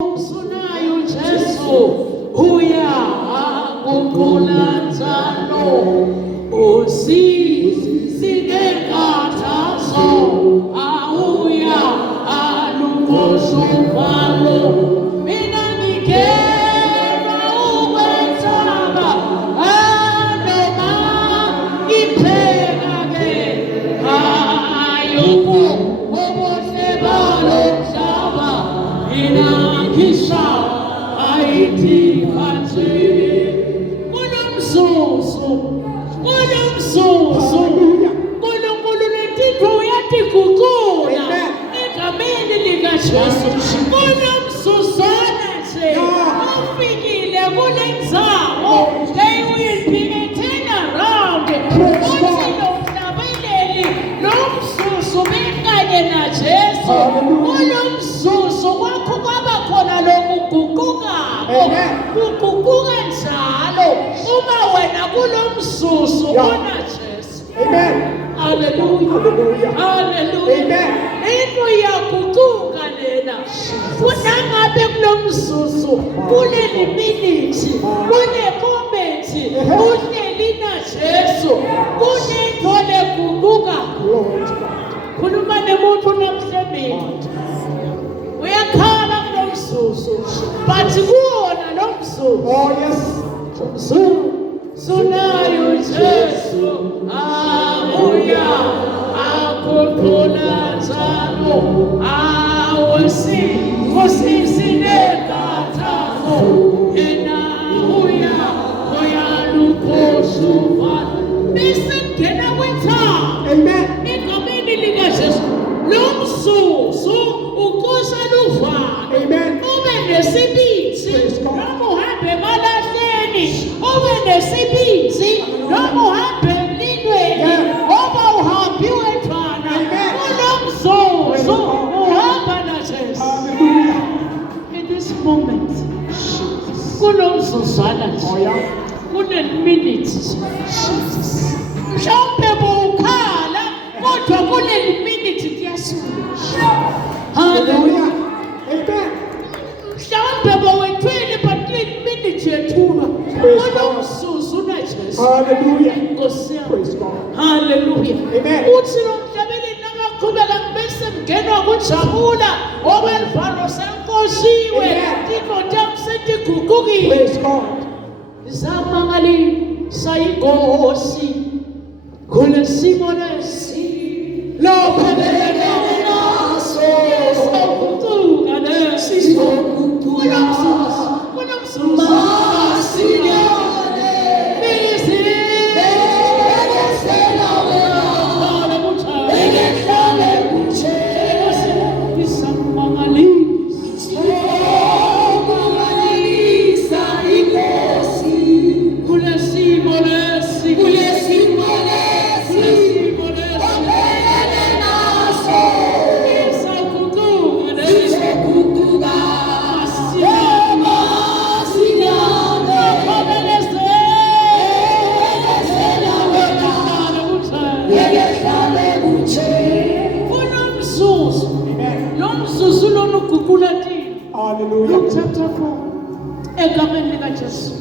Sunayo Jesu huya akukulanzalo sinekathazo ahuya alungosuvalo mina ngikera ukwenzaba anoma ipheka-ke ayoko obuhle balo mhlaba mina ngisha ayithi phansi kunomzuzu uNkulunkulu letintfo uyatigucula egameni likaJesu kunomzuzwana nje ufikile kule ndzawo they will be a turnaround uthi lo mhlabeleli lo mzuzu bekanye naJesu kulo mzuzu kwakho kwaba khona lokuguqukako kuguquka njalo uma wena kulo mzuzu unaJesu. Amen. Hallelujah. Hallelujah. Amen. Into iyaguquka lena. Kunangabe kulo mzuzu kuleli minute kune moment uhleli naJesu kunento leguquka. Khuluma nemuntu namhlanje. Uyakhala kulo mzuzu but kuwona lo mzuzu. Oh yes. Sunayo Jesu abuya akukulanzalo sinekathazo yena uya lukosuvalo bese kungena kwethaba. Amen. Egameni likaJesu lo mzuzu ukhosa luvalo. Amen. Ube nesibindi noma uhambe emalahleni ube nesibindi noma uhambe emlilweni ngoba uhambiwe thwana kulo mzuzu uhamba naJesu. In this moment kulo mzuzwana nje kune-minute mhlawumbe bowukhala kodwa kuleli minute kuyasuka. Hallelujah. Amen. Mhlawumbe bowethwele but kuleli minute yethulwa kulo mzuzu unaJesu. Hallelujah. Nkosi yami. Praise God. Hallelujah. Amen. Uthi lo mhlabeleni nakaqhubeka bese kungenwa kujabula ngoba elivalo senkoshiwe into tami setiguqukile. Praise God. Zamangalisa inkosi kule simo lesi lophelele naso sokuguquka lesi kulo mzuzu masinyane bizibelesela wena bekehlale kutshe isamangaliisa inkosi kule simo lesi ophelele naso sokuguquka lesi masinyane belesela wena bekehlale kutshe kunomzuzu. Lo mzuzu lona uguqula thina. Hallelujah. Luke chapter 4 egameni likaJesu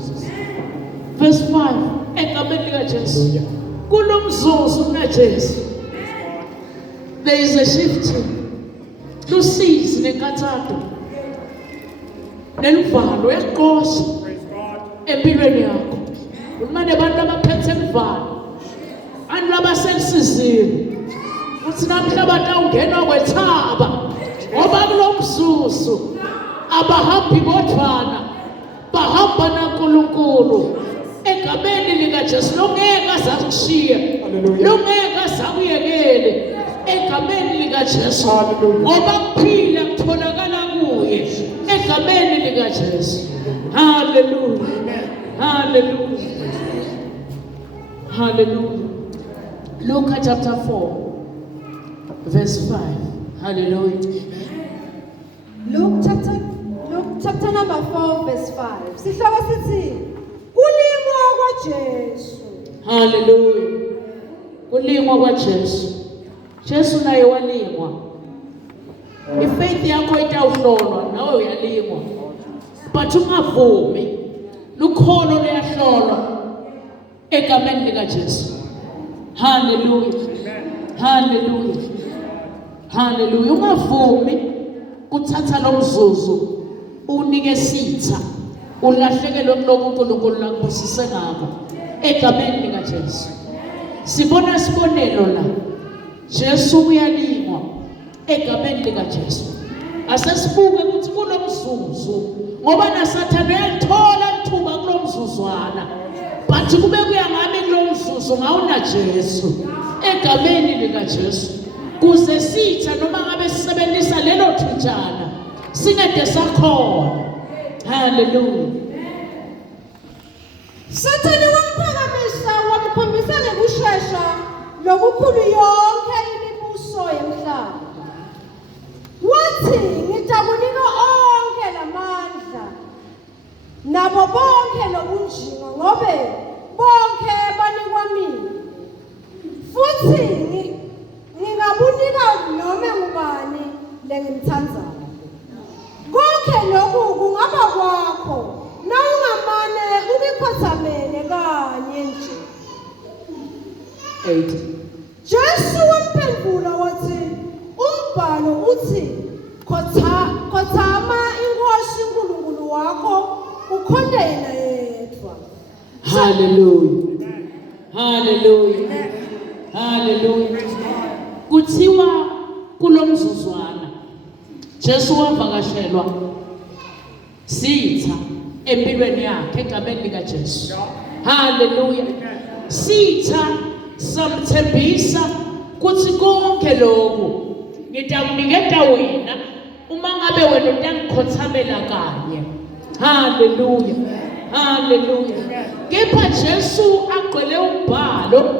verse 5 egameni likaJesu kulo mzuzu unaJesu there is a shifting lusizi nenkathazo neluvalo yaqosha empilweni yakho. Umane abantu abaphethe eluvalo abantu abasensizini uthi namhla abantu awungenwa kwethaba ngoba kulo mzuzu abahambi bodwana bahamba naNkulunkulu egameni likaJesu. Longeke azakushiye, longeke azakuyekele egameni likaJesu ngoba kuphila kutholakala kuye egameni likaJesu. Hallelujah. Hallelujah. Hallelujah. Luke chapter 4 verse 5. Hallelujah. Luke chapter number 4 verse 5. Sihloko sithi kulimwa kwaJesu. Hallelujah. Kulimwa kwaJesu. Jesu naye walimwa. ifaith yakho itawuhlolwa nawe uyalingwa but ungavumi lukholo luyahlolwa egameni likaJesu. Hallelujah. Hallelujah. Hallelujah. Ungavumi kuthatha lo mzuzu unike sitha ulahlekelwe kuloko uNkulunkulu lakubusise ngakho egameni likaJesu. Sibona sibonelo la Jesu uyalingwa egameni likaJesu. Asesibuke ukuthi kulo mzuzu ngoba naSathane uyalithola lithuba kulo mzuzwana but kube kuya ngami kulo mzuzu ngawuna Jesu egameni likaJesu kuze sitha noma ngabe sisebenzisa lelo thutshana singede sakhona. Hallelujah. Sathane wamphakamisa wamkhombisa ngekushesha lokukhulu yonke imibuso yemhlaba. Wathi ngitakunika onke lamandla nabo bonke lobunjingo ngobe bonke banikwa mina. Futhi ngingabunika noma ngubani lengimthandayo. Konke lokhu kungaba kwakho nawungamane ubikhothamele kanye nje. 8. Jesu wamphendula wathi umbhalo uthi khothama inkosi uNkulunkulu wakho ukhonde yena yedwa. Hallelujah. Hallelujah. Hallelujah. Kuthiwa kulo mzuzwana Jesu wavakashelwa sitha empilweni yakhe egameni likaJesu. Hallelujah. Sitha samthembisa kuthi konke lokhu ngitakuniketa wena uma ngabe wena uyangikhothamela kanye. Hallelujah. Hallelujah. Kepha Jesu agcwele umbhalo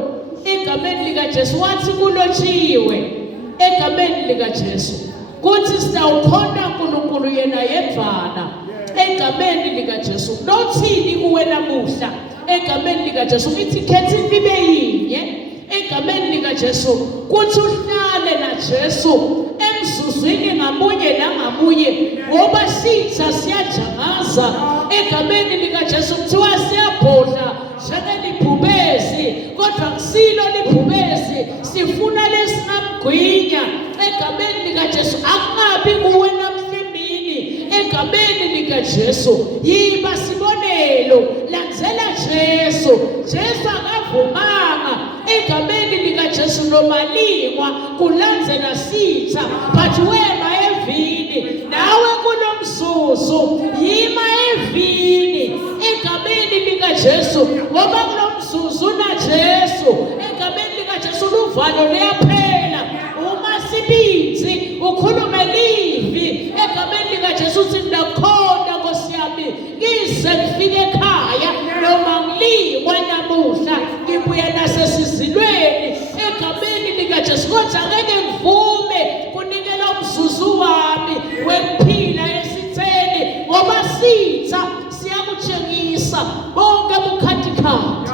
egameni likaJesu wathi kulotshiwe egameni likaJesu kuthi sitawukhonda uNkulunkulu yena yedwana egameni likaJesu. Nothini kuwe namuhla egameni likaJesu ngithi khetha libe yinye egameni likaJesu kuthi uhlale naJesu emzuzwini ngamunye nangamunye ngoba sitha siyajangaza egameni likaJesu kuthiwa siyabhodla njengelibhubesi kodwa kusilo libhubesi sifuna lesingamgwinya egameni likaJesu. Akungabi kuwe namhlembini egameni likaJesu. Yiba sibonelo landzela Jesu. Jesu akavumanga egameni likaJesu nomalingwa kulandzela sitha but wema evini nawe kulo mzuzu yima evini egameni likaJesu ngoba kulo mzuzu naJesu egameni likaJesu luvalo liyaphela. Uma sibinzi ukhulume livi egameni likaJesu uthi ndakhona Nkosi yami ngize ngifike ekhaya noma ngilingwa namuhla ngibuye nasesizilweni egameni likaJesu kodwa ngeke ngivume kunikela umzuzu wami wekuphila esitheni ngoba sitha siyakutshengisa bonke bukhathikhathi.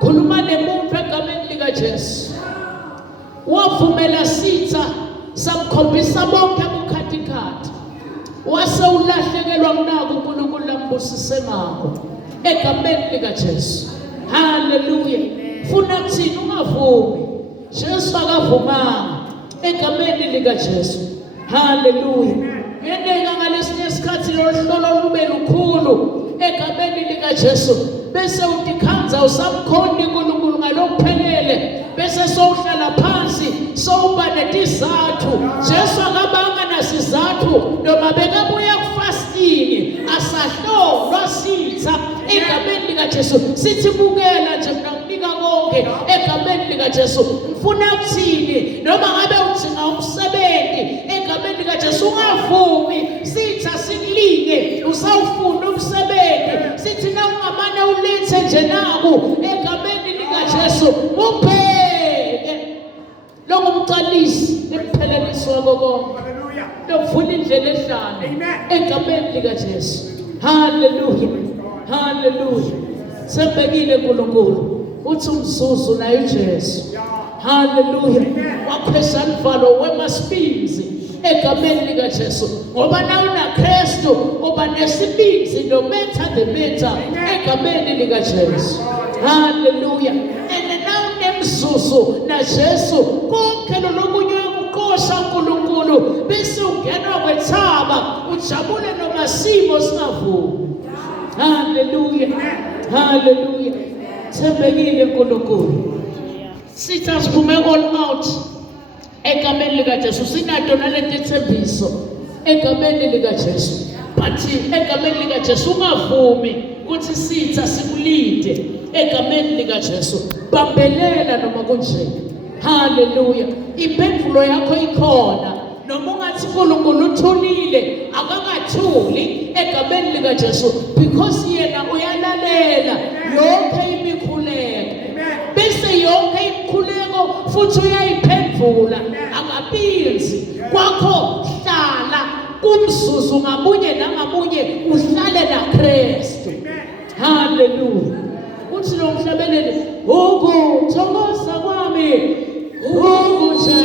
Khuluma nemuntu egameni likaJesu wavumela sitha samkhombisa bonke bukhathikhathi wase ulahlekelwa kunako uNkulunkulu lambusise ngakho egameni likaJesu. Hallelujah. Funa kuthini ungavumi Jesu akavumanga egameni likaJesu. Hallelujah. Ngendeka ngalesinye isikhathi lohlolo lube lukhulu egameni likaJesu bese utikhanza usamkhonda uNkulunkulu ngalokuphelele bese sowuhlala phansi sowuba netizathu. Jesu akabanga nasizathu noma bekabuya kufastini asahlolwa sitha egameni likaJesu. Sithi bukela nje mnakunika konke egameni likaJesu. Ngifuna ukuthini noma ngabe udinga umsebenzi egameni likaJesu ungavumi sitha sikulinge usawufuna umsebenzi. Sithi na ungamane ulethe nje naku egameni likaJesu ubheke lokumqalisi lempheleliso wako konke. Hallelujah. Lovula indlela ehlane Amen. egameni likaJesu. Hallelujah. Hallelujah. Sembekile uNkulunkulu uthi umzuzu naye uJesu. Hallelujah. Waphesa ivalo wemasipinzi egameni likaJesu. Ngoba na unaKristu uba nesibindi no matter the matter egameni likaJesu. Hallelujah. And now nemzuzu na Jesu konke lokunye ukukosha uNkulunkulu bese ungenwa kwethaba ujabule noma simo singavumi. Hallelujah. Hallelujah. Thembekile uNkulunkulu. Sithi asiphume all out egameni likaJesu. Sinato naleti thembiso egameni likaJesu. But egameni likaJesu ungavumi ukuthi sitha sikulinde egameni likaJesu. Bambelela noma kunje. Hallelujah. Impendulo yakho ikhona. Noma ungathi uNkulunkulu uthulile akakathuli egameni likaJesu because yena uyalalela yonke imikhuleko. Bese yonke imikhuleko futhi uyayiphendula akaphinzi. Kwakho hlala kumzuzu ngamunye nangamunye uhlale naKristu. Hallelujah. Uthi lo mhlabeleli ukuthokoza kwami ukuthe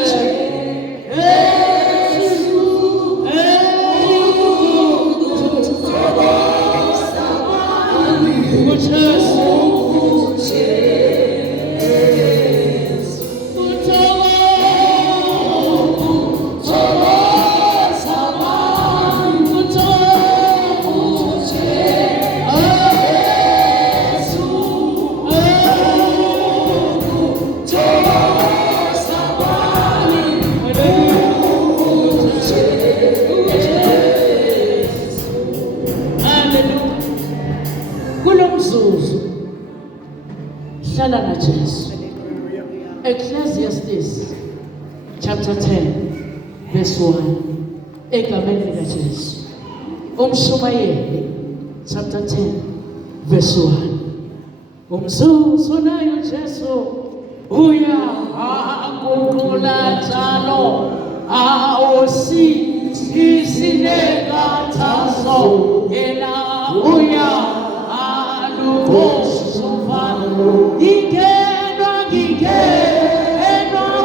hlala na Jesu. Ecclesiastes chapter 10 verse 1 egameni likaJesu. Umshumayeli chapter 10 verse 1. Umzuzu nayo Jesu uya akukula njalo isinekathaso yena uya alukosufano ingenwa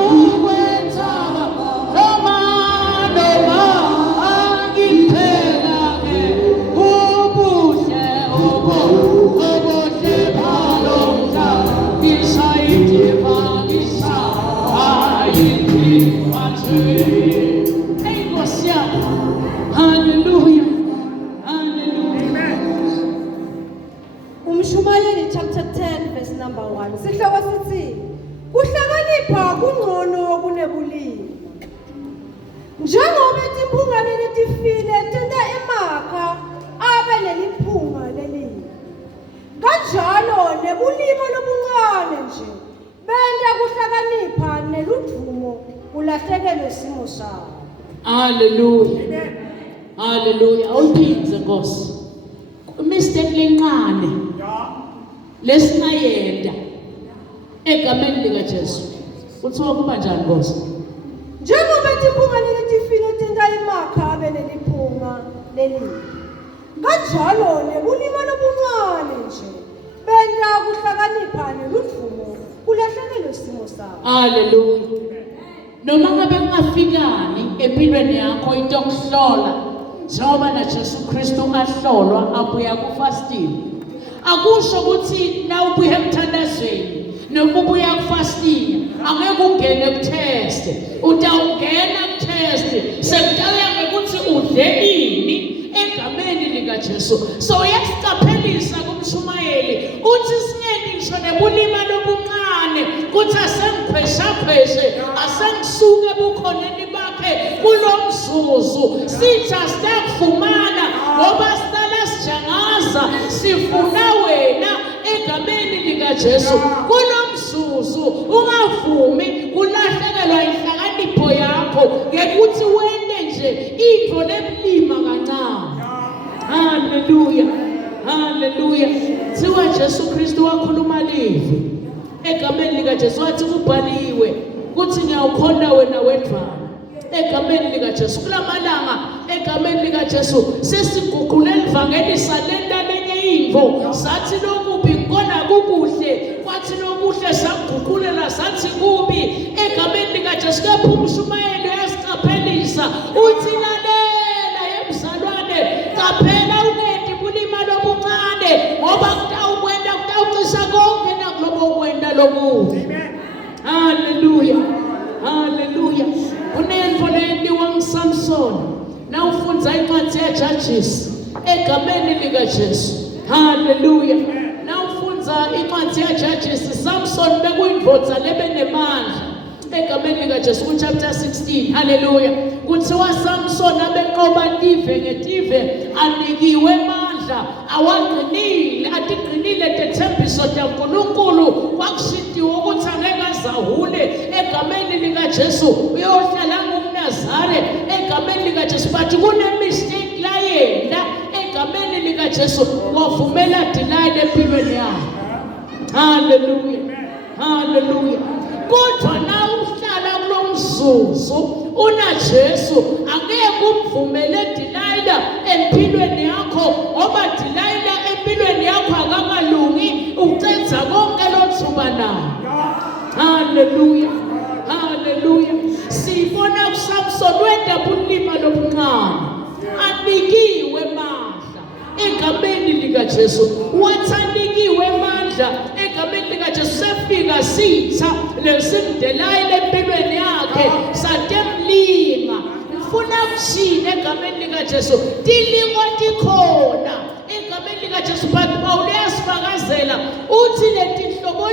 ukwethaba noma angiphela-ke ubuhle balo mhlaba ngisayidima Hey, Nkosi yami. Hallelujah. Hallelujah. Umshumayeli chapter 10 verse number 1. Sihloko sithi kuhlakanipha kungcono kunebulili. Njengoba imphungane letifile tenta emakha abe neliphunga lelihle. Kanjalo nebulimo lobuncane nje benta kuhlakanipha neludumo kulahlekelwe isimo sawo. Hallelujah. Hallelujah. Awuphindze Nkosi. Mistake lencane lesingayenda egameni likaJesu. Kuthiwa kuba njani Nkosi? Njengoba imphungane letifile tenta emakha abe neliphunga lelihle. Kanjalo nebulimo lobuncane nje benta kuhlakanipha neludumo kulahlekelwe isimo sawo. Hallelujah. Noma ngabe kungafikani empilweni yakho into yokuhlola njengoba na Jesu Kristu ahlolwa abuya kufasting. Akusho ukuthi na ubuye emthandazweni noma ubuya kufasting angeke ungene ku-test. Utawungena ku-test sekudala ngekuthi udle ini egameni likaJesu. So uyasicaphelisa kumshumayeli uthi singeni ngisho nebulima lobuncane kuthi asengikhweshakhweshe asengisuke ebukhoneni bakhe kulo mzuzu sitha siyakufumana ngoba sihlala sijangaza sifuna wena egameni likaJesu. Kulo mzuzu ungavumi kulahlekelwa inhlakanipho yakho ngekuthi wende nje into lebulima kancane. Hallelujah. Hallelujah. Thiwa Jesu Kristu wakhuluma livi egameni likaJesu wathi kubhaliwe kuthi ngiyawukhonda wena wedvana egameni likaJesu. Kulamalanga egameni likaJesu sesiguqule livangeli salenda lenye imvo sathi lokubi kona kukuhle kwathi lokuhle saguqulela sathi kubi egameni likaJesu. Kepha umshumayeli uyasicaphelisa lokubi. Hallelujah. Hallelujah. Kunento leyenziwa nguSamson. Nawufundza incwadi yaJudges egameni likaJesu. Hallelujah. Nawufundza incwadi yaJudges, Samson bekuyindvodza lebenemandla egameni likaJesu kuchapter 16. Hallelujah. Kuthiwa Samson abenqoba tive ngetive anikiwe amandla awaqinile atiqinile tethembiso taNkulunkulu kwakushidiwe ukuthi angeke azahule egameni likaJesu uyohlala ngumNazare egameni likaJesu but kunemistake la yena egameni likaJesu wavumela denial empilweni yakhe. Hallelujah. Hallelujah. Kodwa na uhlala kulomzuzu unaJesu angeke umvumele denial empilweni yakho ngoba denial empilweni yakho akakalungi ucenza konke lothuba nayo. Hallelujah. Hallelujah. Sibona uSamson wenda bulima lobuncane anikiwe mandla egameni likaJesu wathanikiwe mandla egameni likaJesu sefika sitha lesimdelayile empilweni yakhe satemlinga ufuna kushina egameni likaJesu tilingwa tikhona egameni likaJesu but Paul uyasifakazela uthi letinhlobo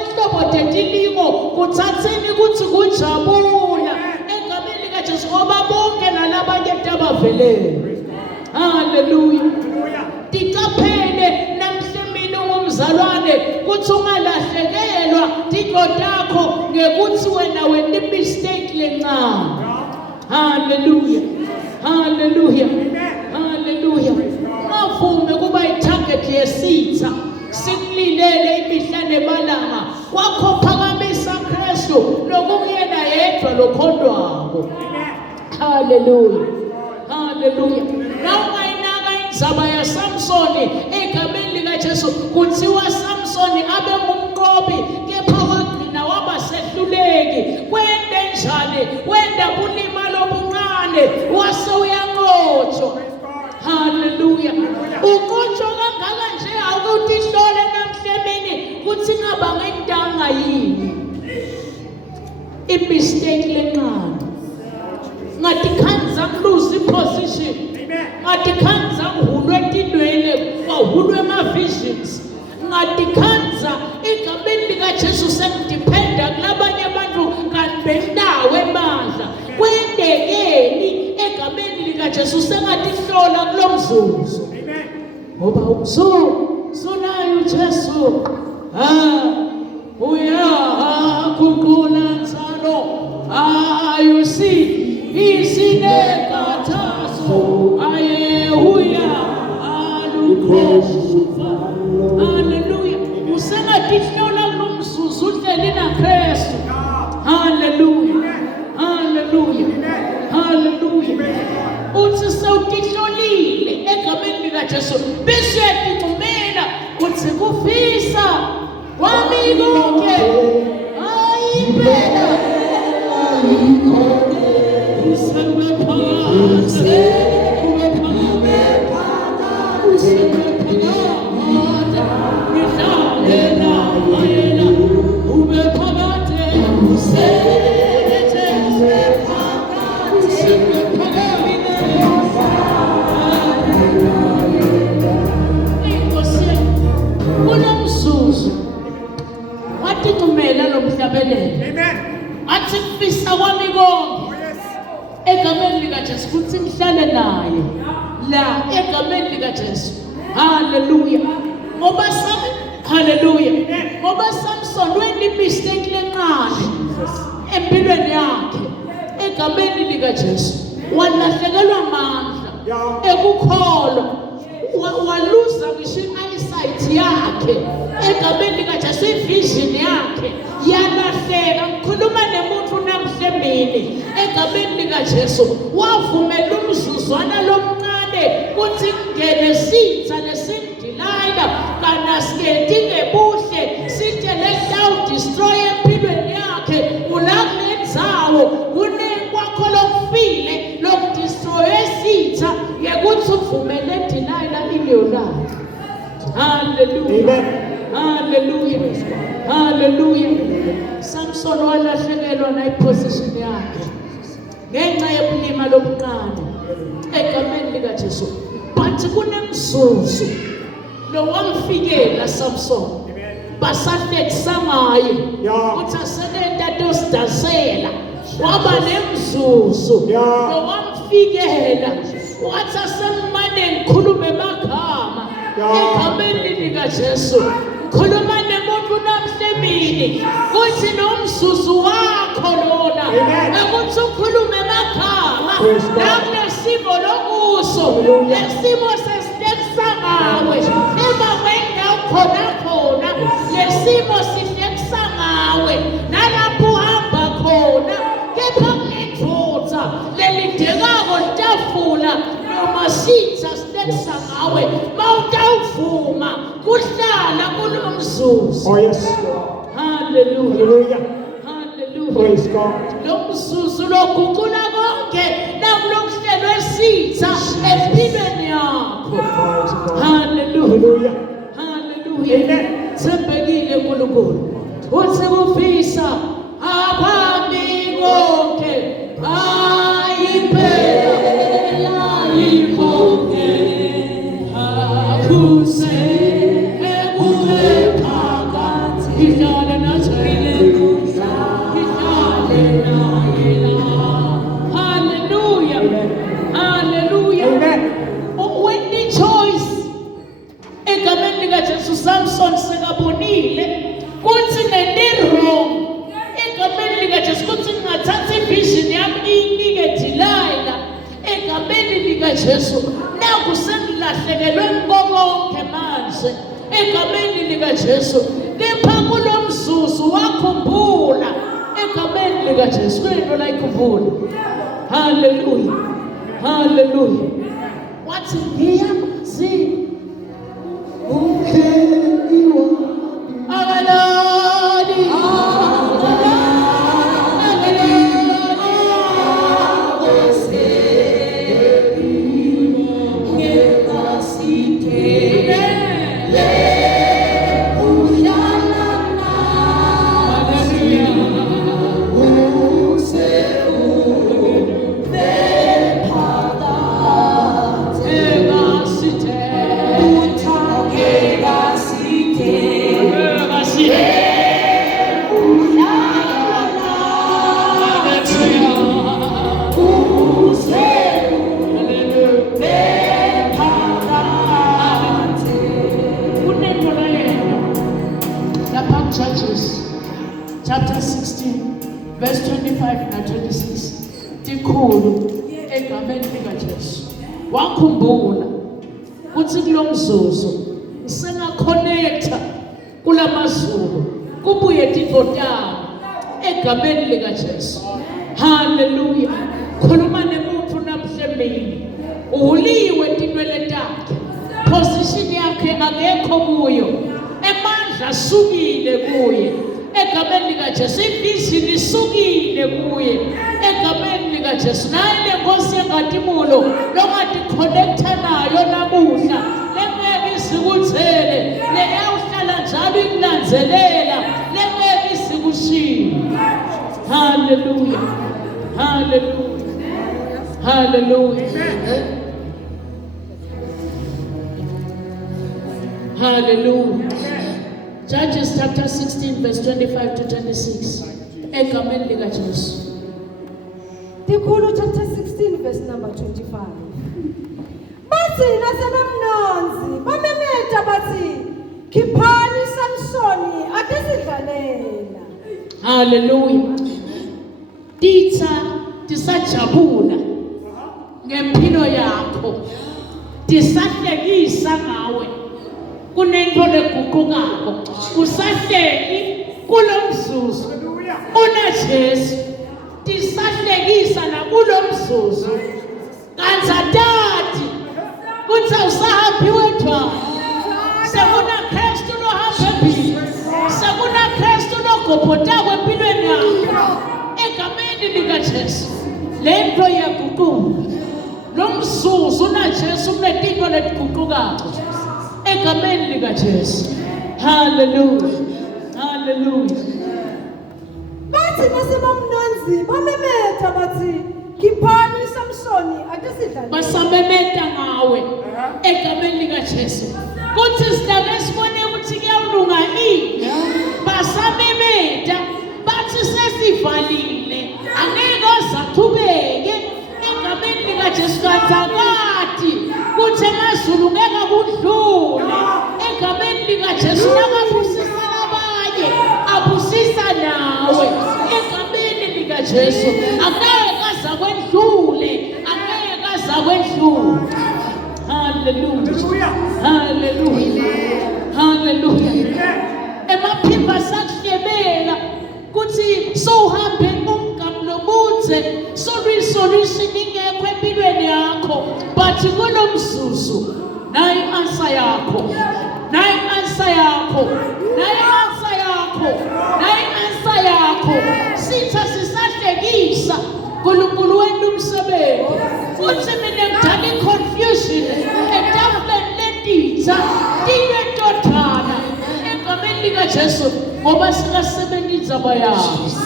tetilingo kuthatheni ukuthi kujabula egameni likaJesu ngoba bonke nalabanye tabavelele. Hallelujah. Tiqaphele namhlemini ngumzalwane kuthi ungalahlekelwa tiko takho ngekuthi wena wena mistake lencane. Hallelujah. Hallelujah. Hallelujah. Mavume kuba itarget yesitha sikulilele imihla nemalanga wakho phakamisa Kristu lokuyena yedwa lokhondwako. Hallelujah. Hallelujah. Nawungayinaka indzaba yaSamsoni egameni likaJesu kuthiwa Samsoni abe ngumqobi kepha wagcina waba sehluleki. Kwende njani? Wenda bulima lobuncane wase uyanqotshwa. Hallelujah. Uqotshwa kangaka nje awukuhlole namhlemini kuthi ngaba ngentanga yini imistake lencane ngatikhanza lose position ngatikhanza uhulwe tindwele wahulwe ma-visions ngatikhanza egameni likaJesu sengidependa kulabanye abantu kanti bendawo emandla kwendekeni egameni likaJesu sengatihlola kulomzuzu ngoba usunayo uJesu uyaguqula njalo you see isinekathaso ayehuya alukhofa. Hallelujah. Usengatihlola kulomzuzu uhleli naKristu. Hallelujah. Hallelujah. Hallelujah. Uthi sewutihlolile egameni likaJesu bese uyaticumela uthi kufisa wami konke ayipela waticumela lo mhlabelelo. Amen. Athi kufisa kwami konke egameni likaJesu kuthi ngihlale naye la egameni likaJesu. Hallelujah. Ngoba hallelujah. Ngoba Samson wena mistake lencane empilweni yakhe egameni likaJesu walahlekelwa amandla ekukholwa waluza ngisho eyesight yakhe egameni likaJesu ivision yakhe yalahleka. Ngikhuluma nemuntu namhlembili egameni likaJesu wavumela umzuzwana lomncane kuthi ngene sitha lesimdilayila kana siketi ngebuhle sithe lethawu destroy empilweni yakhe ulakudzawo kunekwakho lokufile lokudestroy esitha yekuthi uvumele denial in your life. Hallelujah. Amen. Hallelujah. Hallelujah. Samson walahlekelwa nayiposition yakhe ngenxa yobulima lobuqala egameni likaJesu. But kunemzuzu lo wamfikela Samson. Basahlekisa ngaye. Uthi aselenta tosidasela. Waba nemzuzu lo wamfikela. Wathi asemane ngikhulume emagama egameni likaJesu. Khuluma nemuntu namhlemini kuthi nomzuzu wakho lona ukuthi ukhulume emagama nakulesimo lokuso lesimo sesihlekisa ngawe ema wenda khona lesimo sihlekisa ngawe nalapho uhamba khona kepha kunethutha lelidekako litafula noma sitha sihlekisa ngawe mawutawuvuma kuhlala kulomzuzu. Oh yes. Hallelujah. Hallelujah. Hallelujah. Praise God. Lo mzuzu loguqula konke nakulokuhlelo esitha empilweni yakho. Praise God. Hallelujah. Hallelujah. Hallelujah. Amen. Thembekile uNkulunkulu. Uthi kufisa abami konke ayiphela ikonke akuse ekuwe phakathi ihlale nathile ihlale naye la. Hallelujah. Hallelujah. Amen. When the choice egameni likaJesu Samson sekabonile kuthi nende wrong egameni likaJesu kuthi ngingathatha ivision yami inike Delilah egameni likaJesu naku sengilahlekelwe konke manje egameni likaJesu kepha kulomzuzu wakhumbula egameni likaJesu kuyinto la ikhumbula. Hallelujah. Hallelujah. Wathi ngiyamazi ukheliwa akalali Judges chapter 16 verse 25 na 26 tikhulu egameni likaJesu wakhumbula kuthi kulomzuzu sengakhonecta kulamazulu kubuye tidodana egameni likaJesu. Hallelujah. Khuluma nemuntu namhlemini uliwe tinwele takhe position yakhe akekho kuyo emandla asukile kuye egameni likaJesu ivision isukile kuye egameni likaJesu naye lenkosi engatimulo lokade connecta nayo namuhla lengeke isikuthele leyawuhlala njalo ikulandzelela lengeke isikushiye. Hallelujah. Hallelujah. Hallelujah. Hallelujah. Judges chapter 16 verse 25 to 26. Egameni likaJesu. Tikhulu chapter 16 verse number 25. Bathi nasemnanzi bamemeta bathi khiphani Samsoni ade sidlalela. Hallelujah. Titha tisajabula ngempilo yakho. Tisahlekisa ngawe. Kunento leguqukako. Usahleki kulomzuzu. UnaJesu. Tisahlekisa nakulomzuzu. Kanzatati. Kuthi usahambi wedwa. Sekuna Kristu lohamba phambili. Sekuna Kristu logobhoda kwempilweni yakho. Egameni likaJesu. Lento yaguquka. Lomzuzu unaJesu kunetinto letiguqukako. Egameni likaJesu. Hallelujah. Hallelujah. bathi nasebamnonzi bamemetha bathi khiphani uSamsoni ake sidlale Basamemeta ngawe egameni likaJesu. Kuthi sidake sibone ukuthi kuyawulunga ini. Basamemeta bathi sesivalile. Angeke ozaqhubeke egameni likaJesu kathakati. Kuthi emazulu ngeke kudlule egameni likaJesu nakabusisela abanye abusisa nawe egameni likaJesu. Angeke azakwendlule, angeke azakwendlule. Hallelujah. Hallelujah. Hallelujah. Emaphimba sakuhlebela kuthi sowuhambe umgamo lomude solution ingekho empilweni yakho, but kulomzuzu nayi answer yakho, nayi answer yakho, nayi answer yakho, nayi answer yakho. Sitha sisahlekisa uNkulunkulu wenu umsebenzi futhi mina ngidala confusion etafuleni letitha tinetotana egameni likaJesu ngoba sikasebenza bayazi.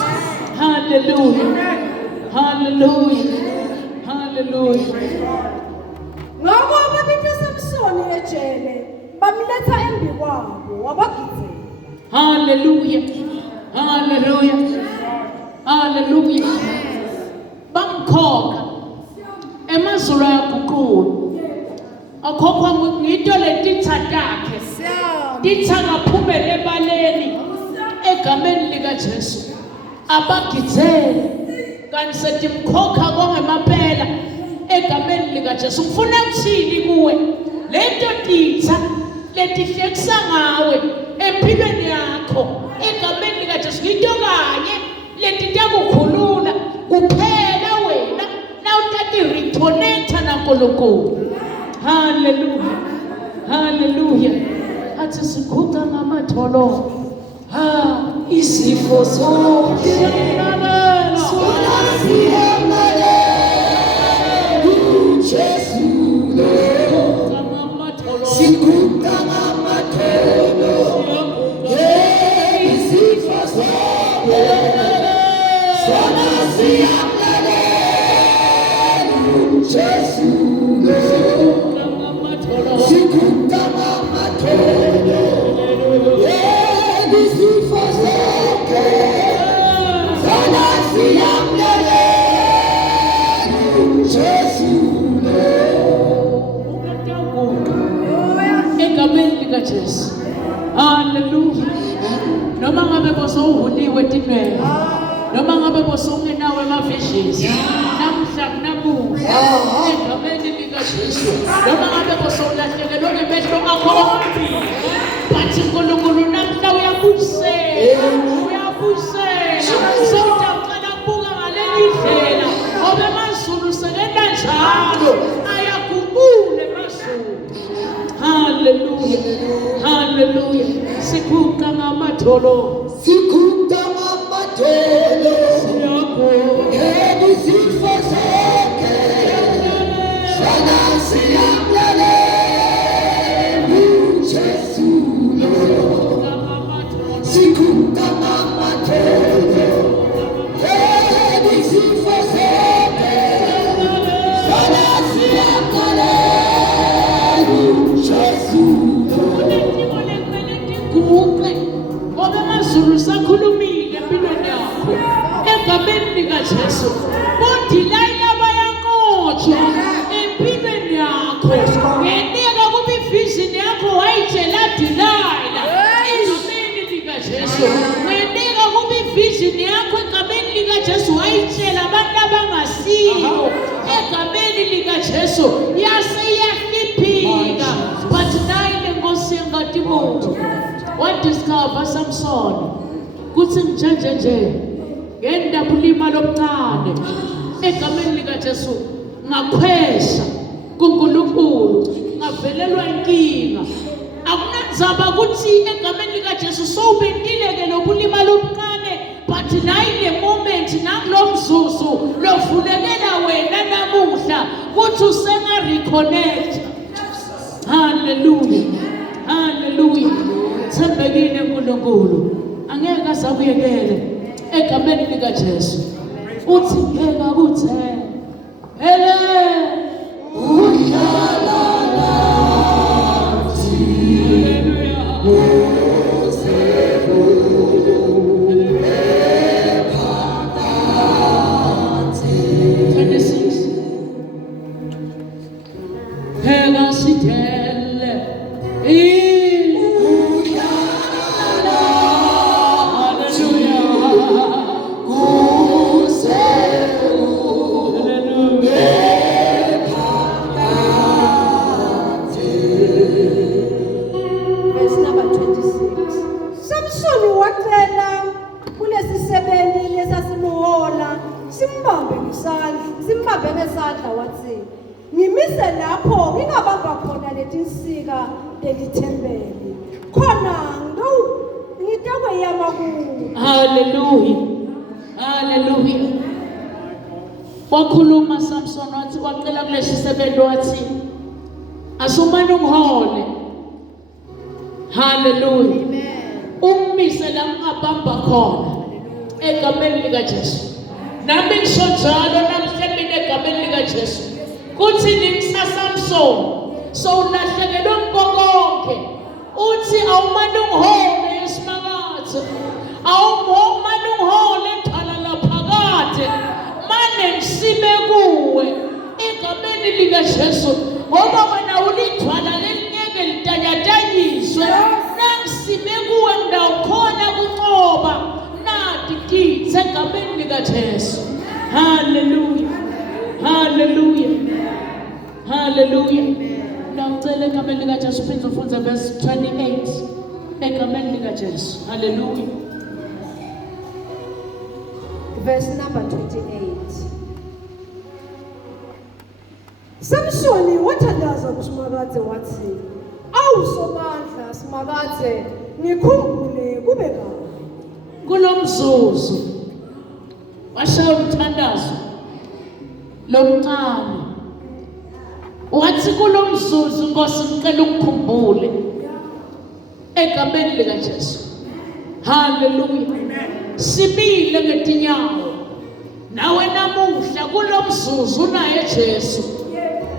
Hallelujah. Hallelujah. Hallelujah. ngakho babethe uSamsoni ejele bamletha embi kwabo wabagizela Hallelujah. Hallelujah. Hallelujah. Bamkhokha emazulu ayaguqula. Akhokhwa ngito letitha takhe. Ditha ngaphumele ebaleni egameni likaJesu. Abagizele kanti setimkhokha kongemapela egameni likaJesu. Ngifuna ukuthini kuwe? Lento ditha letihlekisa ngawe empilweni yakho egameni likaJesu into kanye letitakukhulula kuphela wena nawutati reconnecta naNkulunkulu. Hallelujah. Hallelujah. Athi siguqa ngamatholo. Izifo zonke sona sihambele kuJesu siguqa ngamatholo. Izifo zonke sona sihambele kuJesu siguqa ngamatholo. Jesu. Hallelujah. Noma ngabe bosowuhuliwe tinwele, noma ngabe bosowungenawe ama-visions, namhla namuhla egameni likaJesu. Noma ngabe bosowulahlekelwe ngamehlo akho omabili, bathi uNkulunkulu namhla uyabusela, uyabusela. Sewuqala ukubuka ngaleli ndlela ngoba emazulu sekenda njalo ayaguqule emazulu. Hallelujah. Hallelujah. Siguqa ngamatholo. Siguqa ngamatholo. Siyakho. Izifo zonke. Sana siyamlele. uJesu. Siguqa ngamatholo. Izifo zonke. Sana siyamlele. Ngoba amazulu sakhulumile empilweni yakho egameni likaJesu. Bodilaya bayanqotshwa empilweni yakho. Ngenika kuba ivision yakho wayitshela Dilaya egameni likaJesu. Ngenika kuba ivision yakho egameni likaJesu wayitshela abantu abangasibo egameni likaJesu. Yaseyahlipika but nayi lenkosi yengatibonto wadiscover Samson kuthi nje ngendabulima lomncane egameni likaJesu ngakhwesha kuNkulunkulu ngavelelwa inkinga. Akunandzaba ukuthi egameni likaJesu sowubendileke lobulima lomncane, but nayi le moment nakulomzuzu lovulekela wena namuhla kuthi usenga reconnect. Hallelujah. Hallelujah. uNkulunkulu angeke azakuyekele egameni lika Jesu. Uthi ngeke akuthe hele simbambe ngesandla wathi ngimise lapho ngingabamba khona letinsika delithembele khona ngitakweyama kuwo. Hallelujah, hallelujah. Wakhuluma Samson wathi waqela kulesi sebenzo wathi asumane ungihole. Hallelujah. Umise la ngabamba khona egameni lika Jesu. Nami ngisho njalo namhlanje egameni lika Jesu. Kuthi nimsa Samson so ulahlekelwe konke. Uthi awumane ungihole esimakathi. Awumane ungihole ethala laphakade. Mane ngisime kuwe egameni lika Jesu. Ngoba wena ulithwala lelingeke litanyatanyiswe. Nangisime kuwe ndawo khona kunqoba. Kitse egameni lika Jesu. Hallelujah. Hallelujah. Hallelujah. Ngicela egameni lika Jesu phinde ufunze verse 28 egameni lika Jesu. Hallelujah. Verse number 28. Samsoni wathandaza kuSimakade wathi awusomandla Simakade ngikhumbule kube kahle. Kulomzuzu washaya umthandazo lomncane wathi kulomzuzu Nkosi ngicela ukukhumbule egameni lika Jesu. Hallelujah. Sibile ngetinyawo nawe namuhla kulomzuzu naye Jesu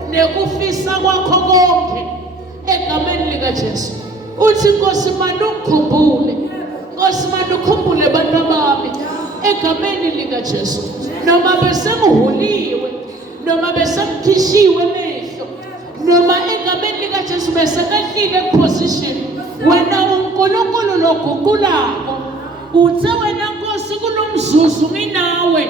nekufisa kwakho konke egameni lika Jesu. Uthi Nkosi manje ukukhumbule. Nkosi manje ukhumbule abantu bami egameni lika Jesu. Noma besengihuliwe, noma besengishiwe mehlo, noma egameni lika Jesu besekehlile position. Wena uNkulunkulu loguqulako. Uthe wena Nkosi kulomzuzu nginawe.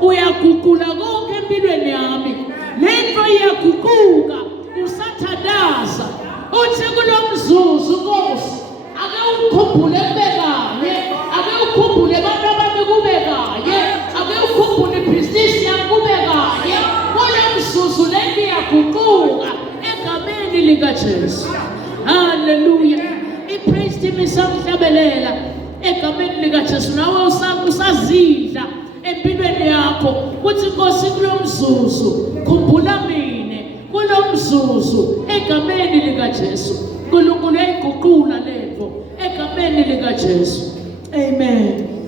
Uyagugula konke empilweni yami. Lento iyaguquka, usathandaza. Uthi kulomzuzu Nkosi ake ukhumbule kubekanye, ake ukhumbule abantu abami kubekanye, ake ukhumbule ibhizinisi yami kubekanye. Kulomzuzu lento iyaguquka egameni lika Jesu. Hallelujah. I-praise team isamhlabelela egameni lika Jesu. Nawe usazidla empilweni yakho kuthi Nkosi kulomzuzu khumbula mina kulomzuzu egameni lika Jesu. uNkulunkulu ayiguqula lento egameni lika Jesu. Amen.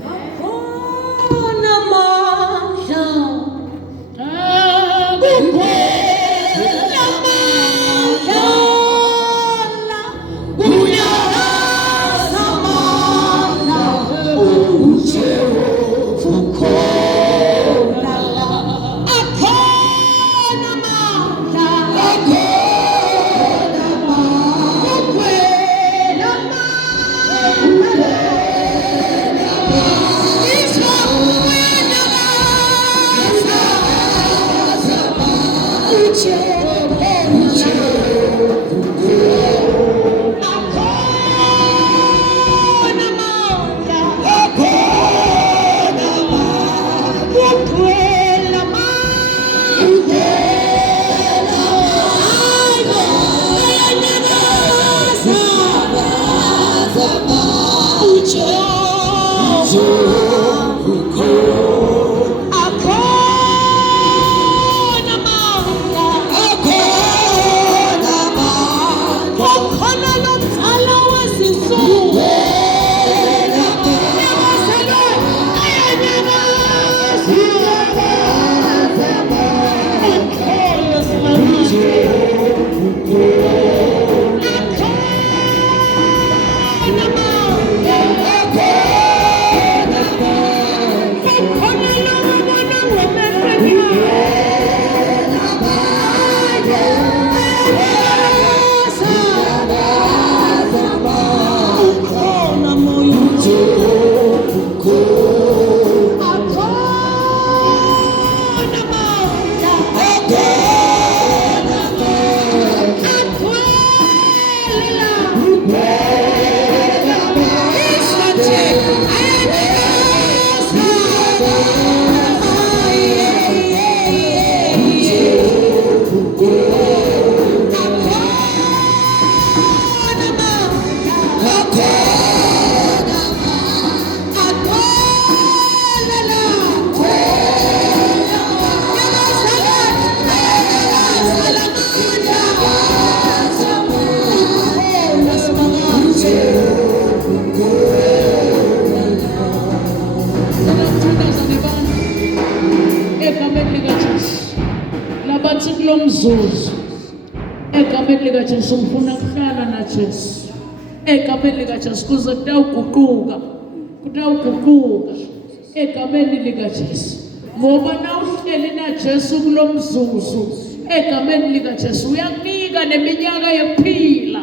mzuzu. Egameni likaJesu ngifuna ukuhlala naJesu. Egameni likaJesu kuze kutawuguquka. Egameni likaJesu. Ngoba nawuhleli naJesu kulo mzuzu. Egameni likaJesu uyakunika neminyaka yokuphila.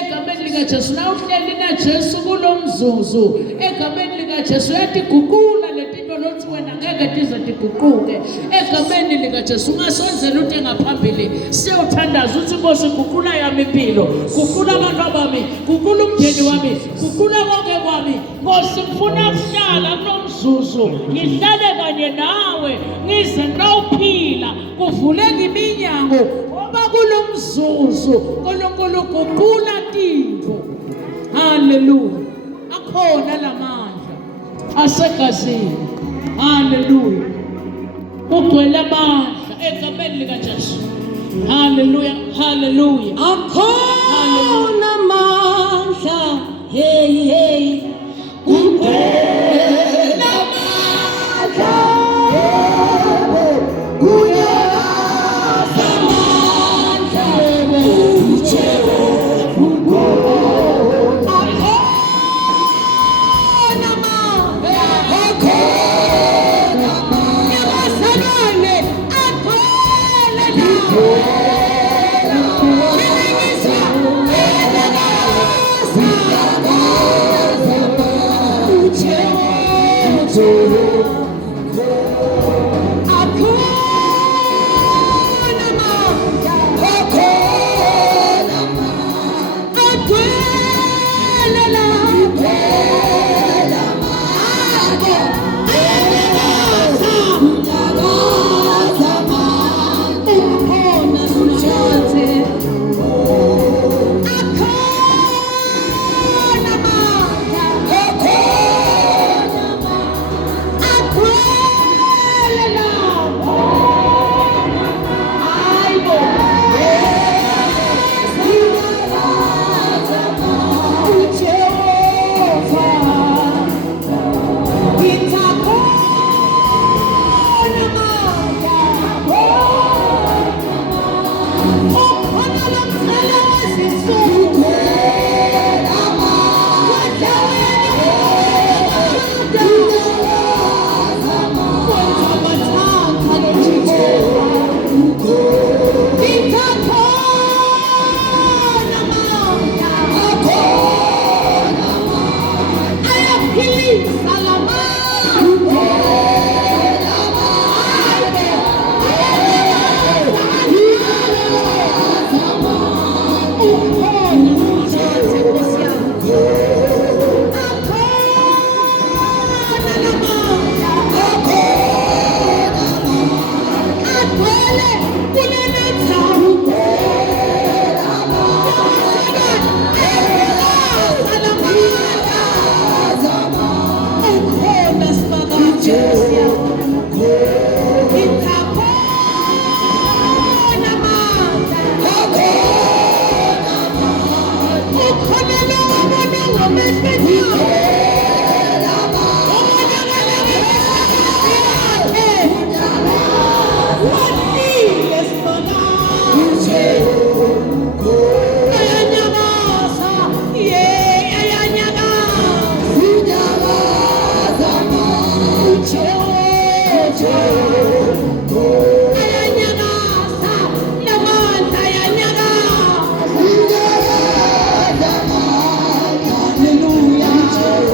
Egameni likaJesu nawuhleli naJesu kulo mzuzu. Egameni likaJesu uyatiguqula lezinto lothi wena ngeke tize tiguquke. Egameni likaJesu ungasonzela uthi ngaphambili siyothandaza uthi Nkosi guqula yami impilo, guqula abantu bami, guqula umndeni wami, guqula konke kwami. Nkosi ngifuna ukuhlala kulo mzuzu, ngihlale kanye nawe ngize nawuphila kuvuleke iminyango ngoba kulo mzuzu uNkulunkulu guqula tinto. Haleluya. Akhona lamandla asegazini. Haleluya. Ugcwele amandla egameni likaJesu. Haleluya. Haleluya. Akhona amandla. Hey. Ugcwele amandla. Hallelujah.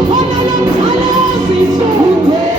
ukhona lo mkhalazi inhlungu